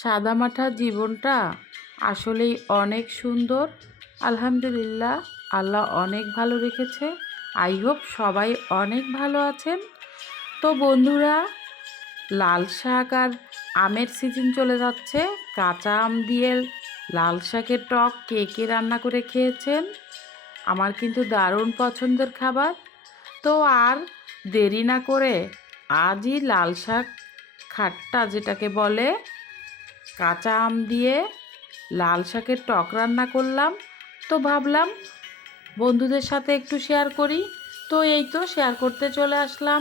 সাদামাটা জীবনটা আসলেই অনেক সুন্দর। আলহামদুলিল্লাহ, আল্লাহ অনেক ভালো রেখেছে। আই হোপ সবাই অনেক ভালো আছেন। তো বন্ধুরা, লাল শাক আর আমের সিজন চলে যাচ্ছে। কাঁচা আম দিয়ে লাল শাকের টক কে কে রান্না করে খেয়েছেন? আমার কিন্তু দারুণ পছন্দের খাবার। তো আর দেরি না করে আজই লাল শাক খাট্টা যেটাকে বলে, কাঁচা আম দিয়ে লাল শাকের টক রান্না করলাম। তো ভাবলাম বন্ধুদের সাথে একটু শেয়ার করি। তো এই তো শেয়ার করতে চলে আসলাম।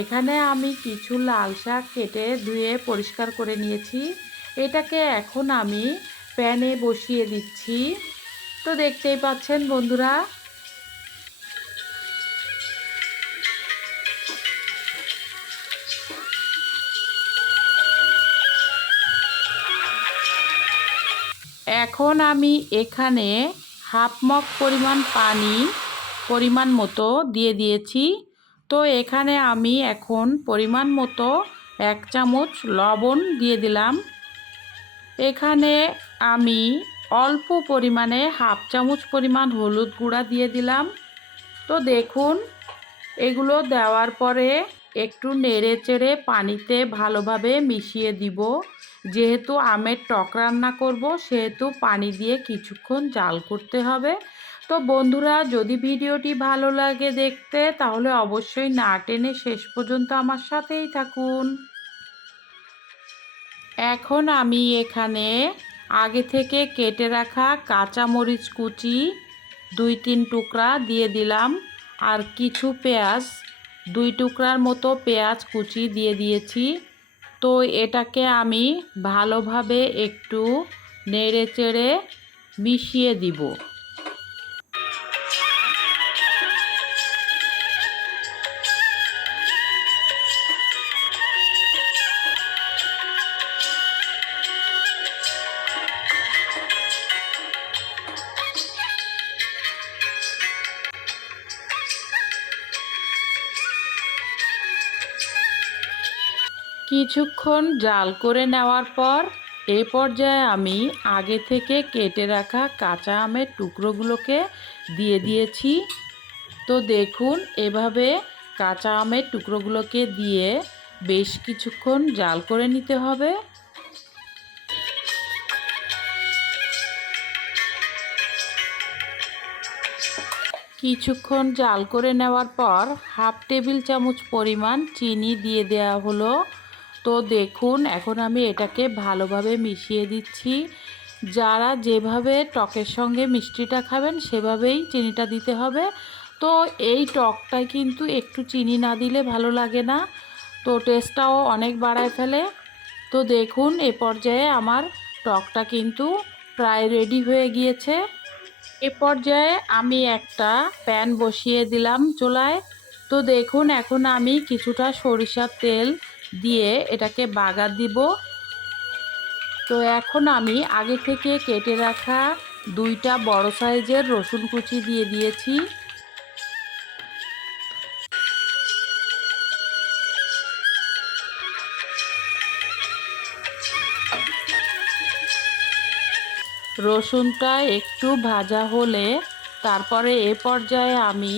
এখানে আমি কিছু লাল শাক কেটে ধুয়ে পরিষ্কার করে নিয়েছি। এটাকে এখন আমি প্যানে বসিয়ে দিচ্ছি। তো দেখতেই পাচ্ছেন বন্ধুরা, এখন আমি এখানে হাফ মগ পরিমাণ পানি পরিমাণ মতো দিয়ে দিয়েছি। তো এখানে আমি এখন পরিমাণ মতো 1 চামচ লবণ দিয়ে দিলাম। এখানে আমি অল্প পরিমাণে হাফ চামচ পরিমাণ হলুদ গুঁড়া দিয়ে দিলাম। তো দেখুন, এগুলো দেওয়ার পরে একটু নেড়ে চেড়ে পানিতে ভালোভাবে মিশিয়ে দিব। যেহেতু আমের টক রান্না করব, সেহেতু পানি দিয়ে কিছুক্ষণ জাল করতে হবে। তো বন্ধুরা, যদি ভিডিওটি ভালো লাগে দেখতে, তাহলে অবশ্যই না টেনে শেষ পর্যন্ত আমার সাথেই থাকুন। এখন আমি এখানে আগে থেকে কেটে রাখা কাঁচা মরিচ কুচি 2-3 টুকরা দিয়ে দিলাম। আর কিছু পেঁয়াজ, 2 টুকরার মতো পেঁয়াজ কুচি দিয়ে দিয়েছি। তো এটাকে আমি ভালোভাবে একটু নেড়ে চেড়ে মিশিয়ে দিব। কিছুক্ষণ জাল করে নেওয়ার পর এই পর্যায়ে আমি আগে থেকে কেটে রাখা কাঁচা আমের টুকরোগুলোকে দিয়ে দিয়েছি। তো দেখুন, এভাবে কাঁচা আমের টুকরোগুলোকে দিয়ে বেশ কিছুক্ষণ জাল করে নিতে হবে। কিছুক্ষণ জাল করে নেওয়ার পর হাফ টেবিল চামচ পরিমাণ চিনি দিয়ে দেওয়া হলো। তো দেখুন, এখন আমি এটাকে ভালোভাবে মিশিয়ে দিচ্ছি। যারা যেভাবে টকের সঙ্গে মিষ্টিটা খাবেন সেভাবেই চিনিটা দিতে হবে। তো এই টকটায় কিন্তু একটু চিনি না দিলে ভালো লাগে না, তো টেস্টটাও অনেক বাড়ায় ফেলে। তো দেখুন, এ পর্যায়ে আমার টকটা কিন্তু প্রায় রেডি হয়ে গিয়েছে। এ পর্যায়ে আমি একটা প্যান বসিয়ে দিলাম চুলায়। তো দেখুন, এখন আমি কিছুটা সরিষার তেল দিয়ে এটাকে বাগার দিব। তো এখন আমি আগে থেকে কেটে রাখা 2টা বড় সাইজের রসুন কুচি দিয়ে দিয়েছি। রসুনটা একটু ভাজা হলে তারপরে এ পর্যায়ে আমি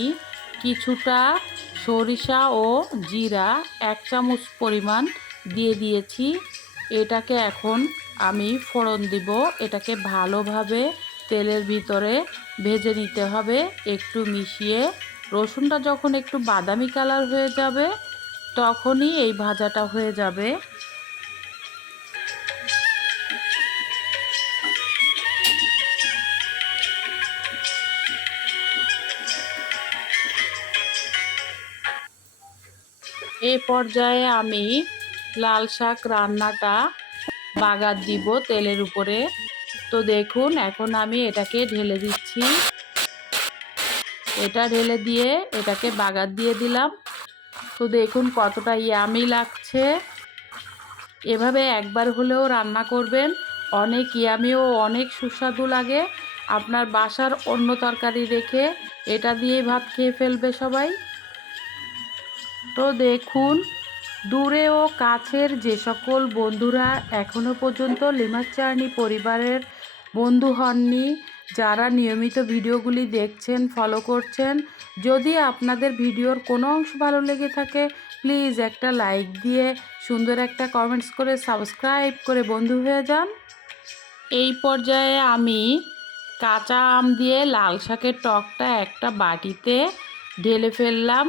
কিছুটা সরিষা ও জিরা 1 চামচ পরিমাণ দিয়ে দিয়েছি। এটাকে এখন আমি ফোড়ন দিব। এটাকে ভালোভাবে তেলের ভিতরে ভেজে নিতে হবে একটু মিশিয়ে। রসুনটা যখন একটু বাদামি কালার হয়ে যাবে, তখনই এই ভাজাটা হয়ে যাবে। এ পর্যায়ে আমি লাল শাক রান্নাটা বাগার দিব তেলের উপরে। তো দেখুন, এখন আমি এটাকে ঢেলে দিচ্ছি। এটা ঢেলে দিয়ে এটাকে বাগার দিয়ে দিলাম। তো দেখুন কতটা ইয়ামি লাগছে। এভাবে একবার হলেও রান্না করবেন, অনেক ইয়ামি ও অনেক সুস্বাদু লাগে। আপনার বাসার অন্য তরকারি রেখে এটা দিয়েই ভাত খেয়ে ফেলবে সবাই। তো দেখুন, দূরে ও কাছের যে সকল বন্ধুরা এখনও পর্যন্ত লিমাস জার্নি পরিবারের বন্ধু হননি, যারা নিয়মিত ভিডিওগুলি দেখছেন, ফলো করছেন, যদি আপনাদের ভিডিওর কোনো অংশ ভালো লেগে থাকে প্লিজ একটা লাইক দিয়ে সুন্দর একটা কমেন্টস করে সাবস্ক্রাইব করে বন্ধু হয়ে যান। এই পর্যায়ে আমি কাঁচা আম দিয়ে লাল শাকের টকটা একটা বাটিতে ঢেলে ফেললাম,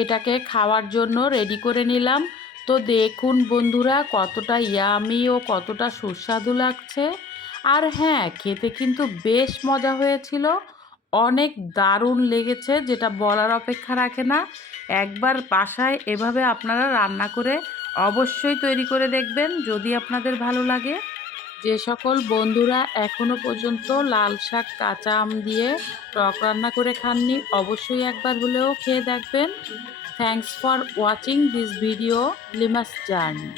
এটাকে খাওয়ার জন্য রেডি করে নিলাম। তো দেখুন বন্ধুরা কতটা ইয়ামি ও কতটা সুস্বাদু লাগছে। আর হ্যাঁ, খেতে কিন্তু বেশ মজা হয়েছিল, অনেক দারুণ লেগেছে, যেটা বলার অপেক্ষা রাখে না। একবার বাসায় এভাবে আপনারা রান্না করে অবশ্যই তৈরি করে দেখবেন যদি আপনাদের ভালো লাগে। যে সকল বন্ধুরা এখনও পর্যন্ত লাল শাক কাঁচা আম দিয়ে টক রান্না করে খাননি অবশ্যই একবার হলেও খেয়ে দেখবেন। Thanks for watching this video Lima's journey.